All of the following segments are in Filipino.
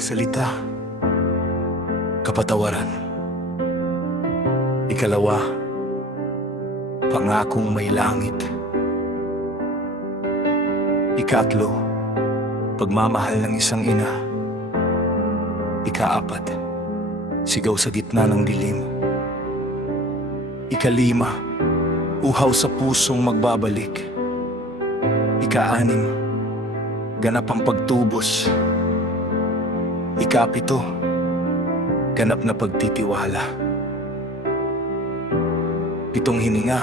salita, kapatawaran. Ikalawa, pangakong may langit. Ikatlo, pagmamahal ng isang ina. Ikaapat, sigaw sa gitna ng dilim. Ikalima, uhaw sa pusong magbabalik. Ikaanim, ganap ang pagtubos. Ikapito, ganap na pagtitiwala. Pitong hininga,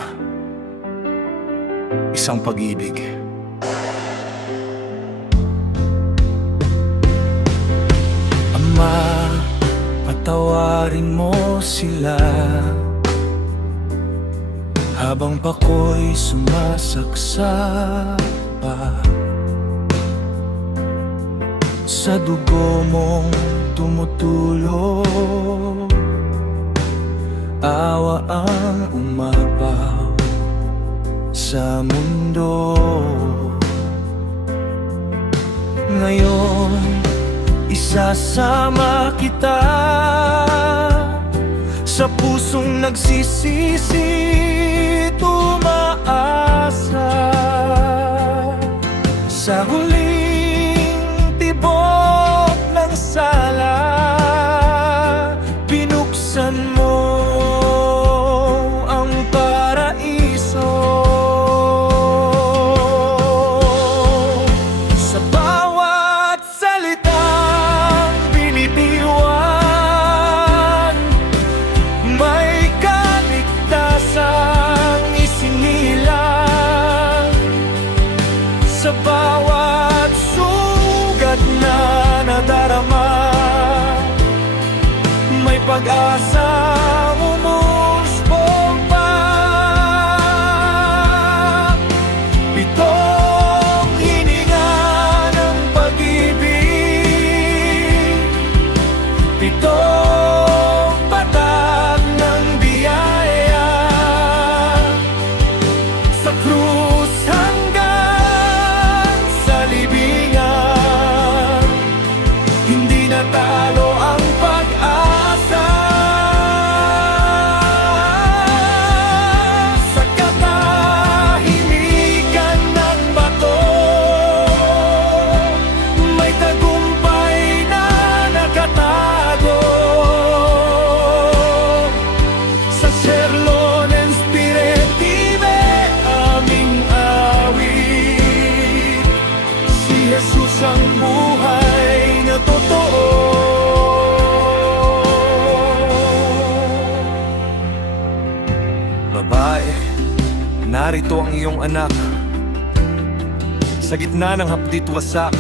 isang pag-ibig. Ama, patawarin mo sila habang pako'y sumasaksak pa sa dugo mong tumutulo. Awa ang umapaw sa mundo. Ngayon, isasama kita sa pusong nagsisisi, tumaasa sa huling tibok ng sala. Binuksan mo ang paraiso sa bawat salitang binitiwan. May kaligtasang isinilang sa bawat sugat na nadarama. May pag-asang umusbong pa. Pitong hininga ng pag-ibig, pitong patak ng biyaya, sa krus hanggang sa libingan. Hindi natalo ang pag-asa sa katahimikan ng bato. May tagumpay na nakatago sa Serlon Inspirative, aming awit. Si Jesus ang buhay na totoo. Babae, narito ang iyong anak. Sa gitna ng hapdit wasak,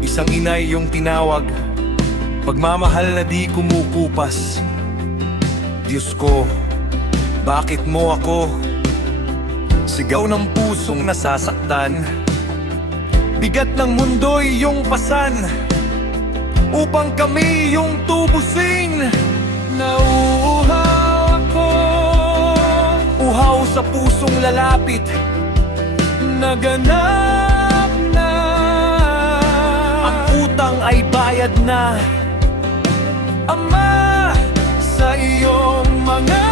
isang inay iyong tinawag. Pagmamahal na di kumukupas. Diyos ko, bakit mo ako? Sigaw ng pusong nasasaktan. Bigat ng mundo'y iyong pasan upang kami iyong tubusin. Nauuhaw ako, uhaw sa pusong lalapit. Naganap na ang utang ay bayad na. Ama, sa iyong mga